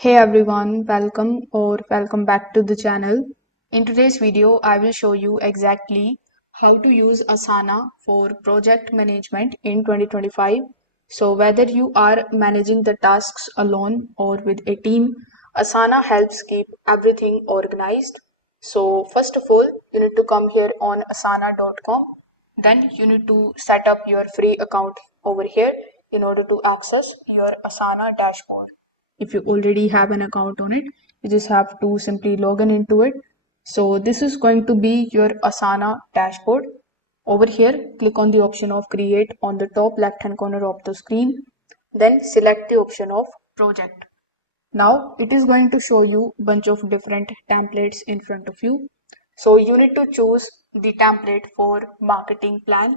Hey everyone, welcome back to the channel. In today's video, I will show you exactly how to use Asana for project management in 2025. So whether you are managing the tasks alone or with a team, Asana helps keep everything organized. So first of all, you need to come here on asana.com. Then you need to set up your free account over here in order to access your Asana dashboard. If you already have an account on it, you just have to simply log in into it. So this is going to be your Asana dashboard. Over here, click on the option of create on the top left hand corner of the screen. Then select the option of project. Now it is going to show you a bunch of different templates in front of you. So you need to choose the template for marketing plan,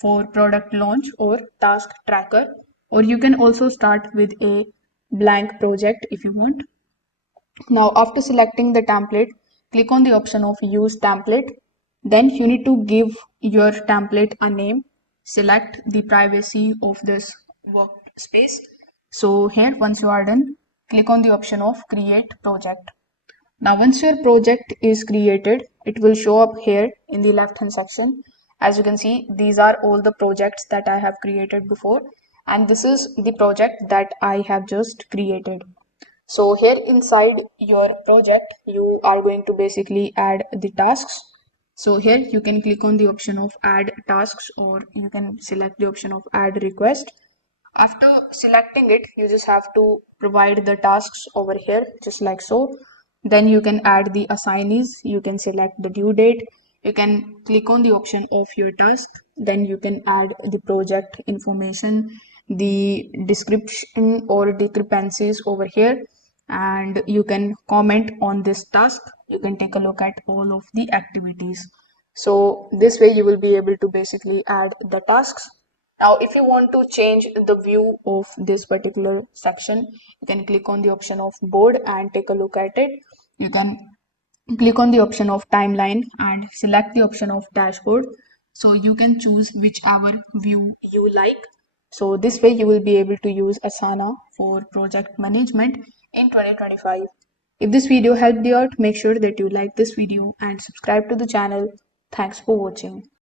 for product launch or task tracker, or you can also start with a blank project if you want. Now after selecting the template, click on the option of use template. Then you need to give your template a name. Select the privacy of this workspace. So here, once you are done, click on the option of create project. Now, once your project is created, it will show up here in the left hand section. As you can see, these are all the projects that I have created before, and this is the project that I have just created. So here inside your project, you are going to basically add the tasks. So here you can click on the option of add tasks, or you can select the option of add request. After selecting it, you just have to provide the tasks over here, just like so. Then you can add the assignees, you can select the due date, you can click on the option of your task, then you can add the project information, the description or discrepancies over here, and you can comment on this task. You can take a look at all of the activities. So this way you will be able to basically add the tasks. Now, if you want to change the view of this particular section, you can click on the option of board and take a look at it. You can click on the option of timeline and select the option of dashboard. So you can choose whichever view you like. So this way you will be able to use Asana for project management in 2025. If this video helped you out, make sure that you like this video and subscribe to the channel. Thanks for watching.